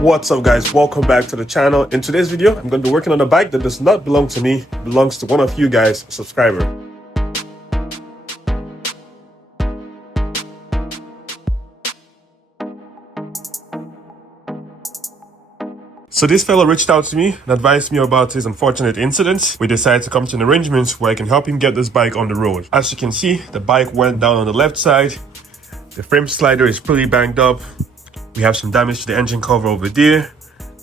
What's up guys, welcome back to the channel. In today's video, I'm going to be working on a bike that does not belong to me, it belongs to one of you guys, a subscriber. So this fellow reached out to me and advised me about his unfortunate incident. We decided to come to an arrangement where I can help him get this bike on the road. As you can see, the bike went down on the left side. The frame slider is pretty banged up. We have some damage to the engine cover over there.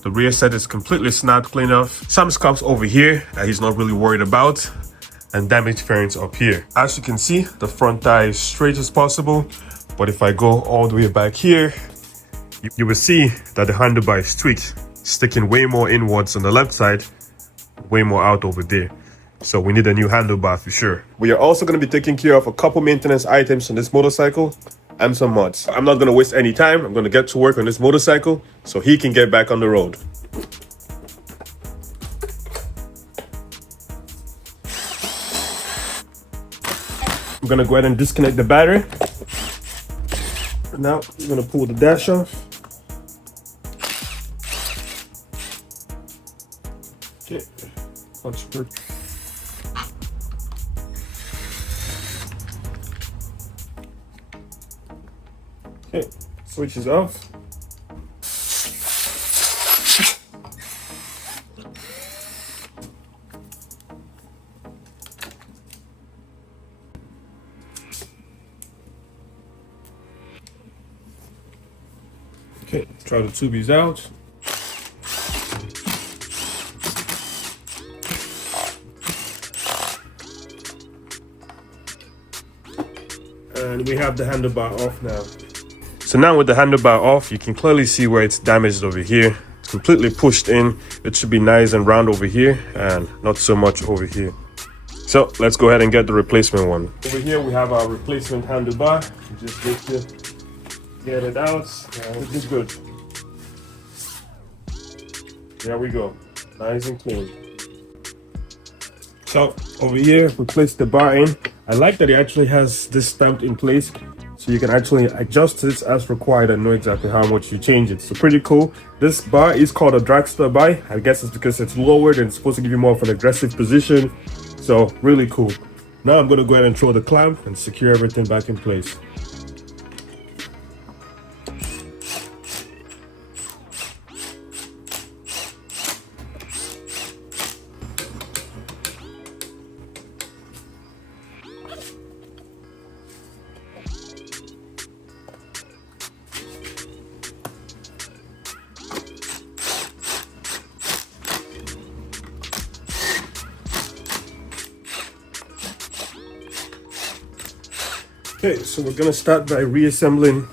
The rear set is completely snapped clean off. Some scuffs over here that he's not really worried about. And damaged fairings up here. As you can see, the front tire is straight as possible. But if I go all the way back here, you will see that the handlebar is tweaked, sticking way more inwards on the left side, way more out over there. So we need a new handlebar for sure. We are also going to be taking care of a couple maintenance items on this motorcycle and some mods. I'm not going to waste any time. I'm going to get to work on this motorcycle so he can get back on the road. I'm going to go ahead and disconnect the battery. Now I'm going to pull the dash off. Okay, that's good. Okay, switch is off. Okay, try the tubies out. And we have the handlebar off now. So now with the handlebar off, you can clearly see where it's damaged over here. It's completely pushed in. It should be nice and round over here and not so much over here. So let's go ahead and get the replacement one. Over here we have our replacement handlebar. You just need to get it out and it is good. There we go, nice and clean. So over here, we placed the bar in. I like that it actually has this stamped in place, so you can actually adjust this as required and know exactly how much you change it. So pretty cool. This bar is called a dragster bar. I guess it's because it's lowered and it's supposed to give you more of an aggressive position. So really cool. Now I'm going to go ahead and throw the clamp and secure everything back in place. Okay, so we're gonna start by reassembling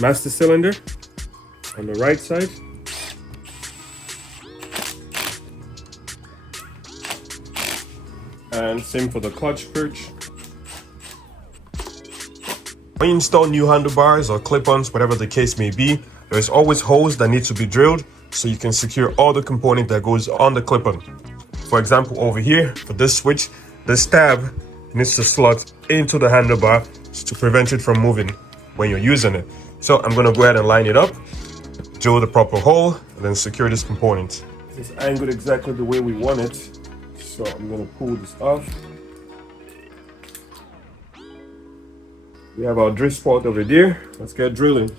master cylinder on the right side. And same for the clutch perch. When you install new handlebars or clip-ons, whatever the case may be, there's always holes that need to be drilled so you can secure all the component that goes on the clip-on. For example, over here, for this switch, this tab needs to slot into the handlebar to prevent it from moving when you're using it. So I'm going to go ahead and line it up, drill the proper hole, and then secure this component. It's angled exactly the way we want it, so I'm going to pull this off. We have our drill spot over there. Let's get drilling.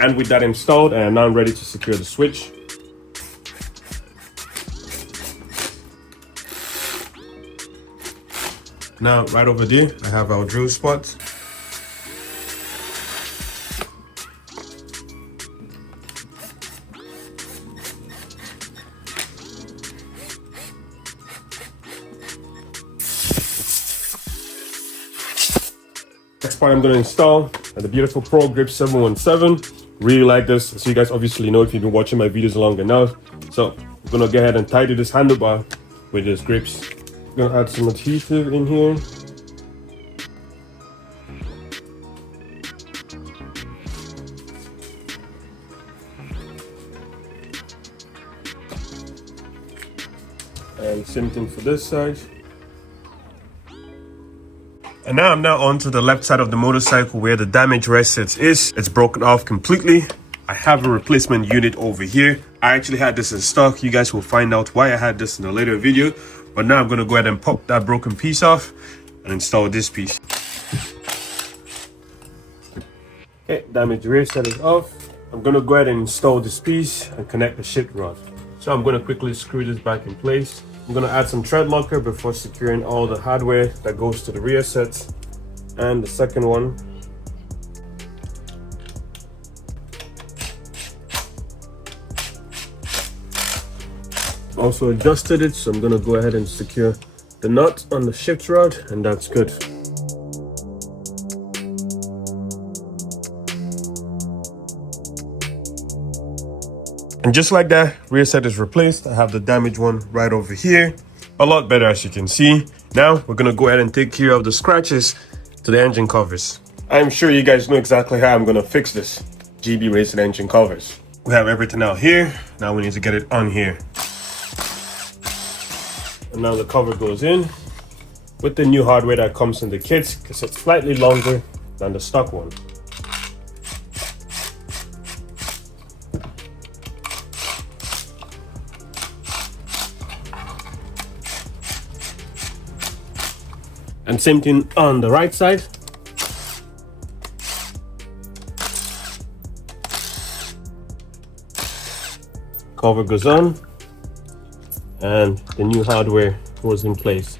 And with that installed, I am now ready to secure the switch. Now, right over there, I have our drill spot. Next part I'm going to install the beautiful Pro Grip 717. Really like this, so you guys obviously know if you've been watching my videos long enough. So I'm gonna go ahead and tighten this handlebar with these grips. I'm gonna add some adhesive in here. And Same thing for this side. And now I'm on to the left side of the motorcycle where the damage reset is. It's broken off completely. I have a replacement unit over here. I actually had this in stock. You guys will find out why I had this in a later video. But now I'm going to go ahead and pop that broken piece off and install this piece. Okay, damage reset is off. I'm going to go ahead and install this piece and connect the shift rod. So I'm going to quickly screw this back in place. I'm going to add some thread locker before securing all the hardware that goes to the rear set. And the second one. Also adjusted it, so I'm going to go ahead and secure the nut on the shift rod, and that's good. And just like that, rear set is replaced. I have the damaged one right over here. A lot better, as you can see. Now we're gonna go ahead and take care of the scratches to the engine covers. I'm sure you guys know exactly how I'm gonna fix this. GB rated engine covers. We have everything out here. Now we need to get it on here. And now the cover goes in with the new hardware that comes in the kit, because it's slightly longer than the stock one. And same thing on the right side. Cover goes on and the new hardware goes in place.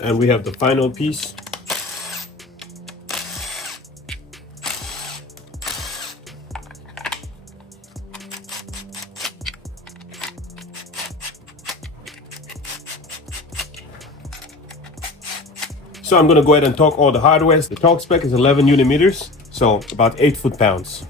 And we have the final piece. So I'm going to go ahead and torque all the hardware. The torque spec is 11 Newton meters, so about 8 foot-pounds.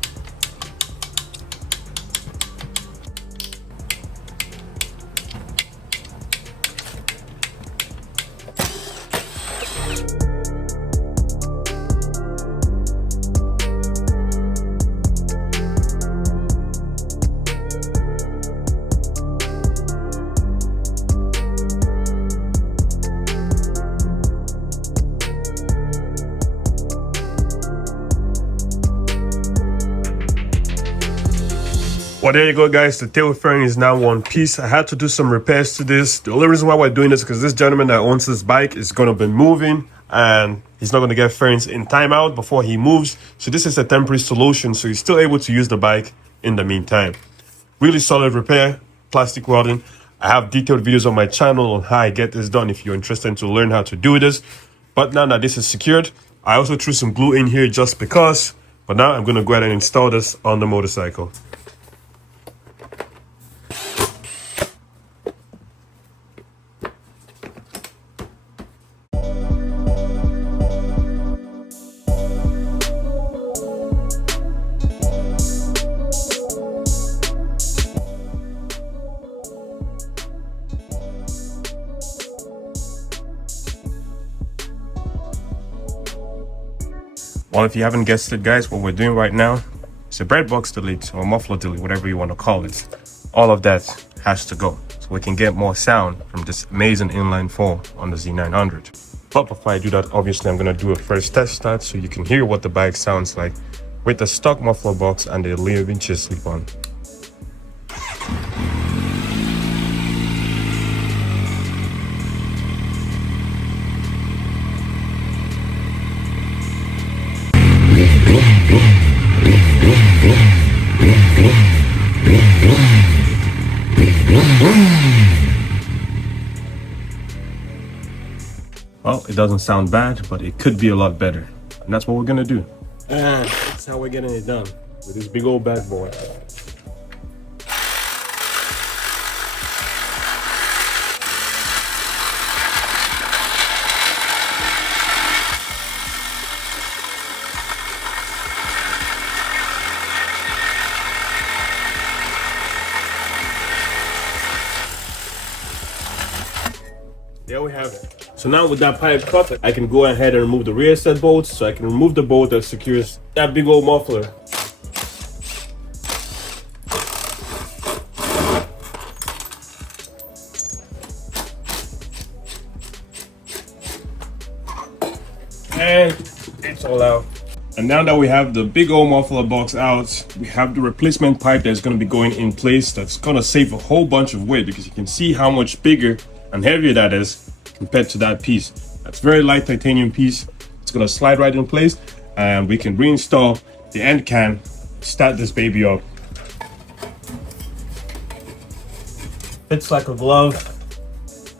Well, there you go, guys. The tail fairing is now one piece. I had to do some repairs to this. The only reason why we're doing this is because this gentleman that owns this bike is going to be moving and he's not going to get fairings in timeout before he moves. So this is a temporary solution, so he's still able to use the bike in the meantime. Really solid repair, plastic welding. I have detailed videos on my channel on how I get this done if you're interested to learn how to do this. But now that this is secured, I also threw some glue in here just because. But now I'm going to go ahead and install this on the motorcycle. Well, if you haven't guessed it, guys, what we're doing right now is a breadbox delete or muffler delete, whatever you want to call it. All of that has to go so we can get more sound from this amazing inline four on the Z900. But before I do that, obviously I'm going to do a first test start so you can hear what the bike sounds like with the stock muffler box and the 11 inches slip-on. Well, it doesn't sound bad, but it could be a lot better. And that's what we're gonna do. And that's how we're getting it done with this big old bad boy. There we have it. So So now with that pipe cut, I can go ahead and remove the rear set bolts. So I can remove the bolt that secures that big old muffler. And it's all out. And now that we have the big old muffler box out, we have the replacement pipe that's going to be going in place. That's going to save a whole bunch of weight, because you can see how much bigger and heavier that is compared to that piece. That's very light titanium piece. It's going to slide right in place, and we can reinstall the end can, start this baby up. Fits like a glove.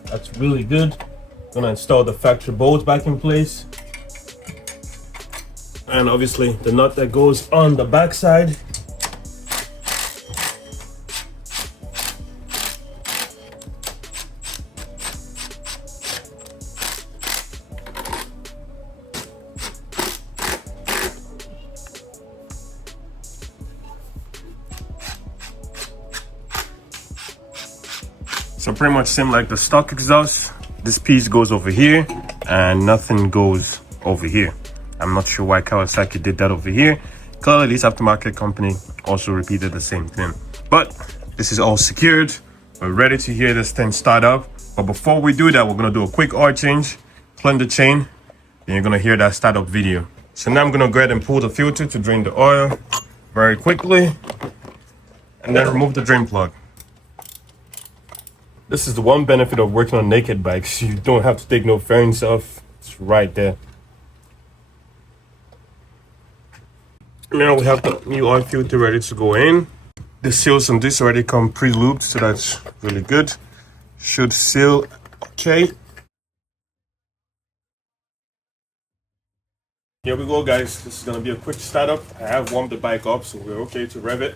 That's really good. Gonna install the factory bolts back in place. And obviously the nut that goes on the back side. So pretty much same like the stock exhaust. This piece goes over here and nothing goes over here. I'm not sure why Kawasaki did that over here. Clearly this aftermarket company also repeated the same thing. But this is all secured. We're ready to hear this thing start up. But before we do that, we're gonna do a quick oil change, clean the chain, and you're gonna hear that startup video. So now I'm gonna go ahead and pull the filter to drain the oil very quickly, and then remove the drain plug. This is the one benefit of working on naked bikes. You don't have to take no fairings off. It's right there. Now we have the new oil filter ready to go in. The seals on this already come pre-lubed, so that's really good. Should seal okay. Here we go, guys. This is gonna be a quick startup. I have warmed the bike up, so we're okay to rev it.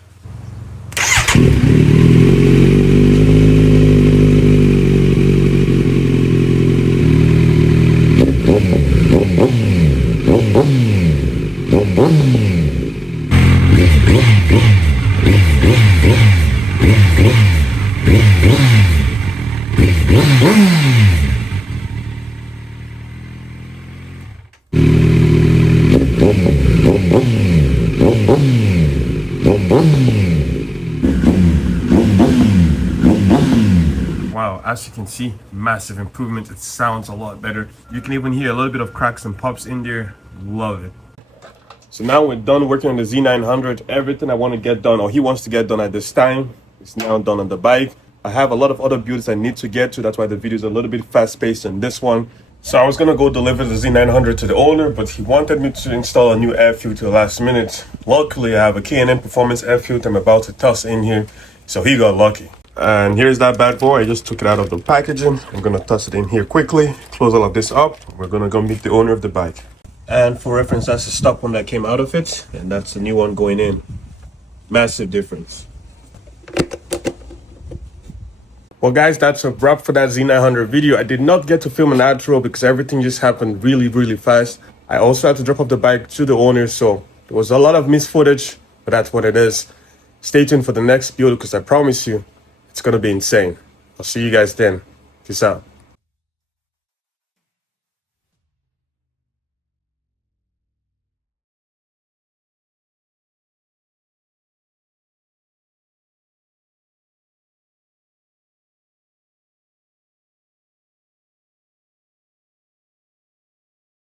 Wow, as you can see, massive improvement. It sounds a lot better. You can even hear a little bit of cracks and pops in there. Love it. So now we're done working on the Z900. Everything I want to get done, or he wants to get done at this time, is now done on the bike. I have a lot of other builds I need to get to. That's why the video is a little bit fast-paced than this one. So I was gonna go deliver the Z900 to the owner, but he wanted me to install a new air filter last minute. Luckily, I have a K&N Performance air filter I'm about to toss in here, so he got lucky. And here's that bad boy. I just took it out of the packaging. I'm gonna toss it in here quickly, close all of this up. We're gonna go meet the owner of the bike. And for reference, that's the stock one that came out of it, and that's the new one going in. Massive difference. Well guys, that's a wrap for that Z900 video. I did not get to film an outro because everything just happened really fast. I also had to drop off the bike to the owner, so there was a lot of missed footage, but that's what it is. Stay tuned for the next build, because I promise you, it's gonna be insane. I'll see you guys then. Peace out.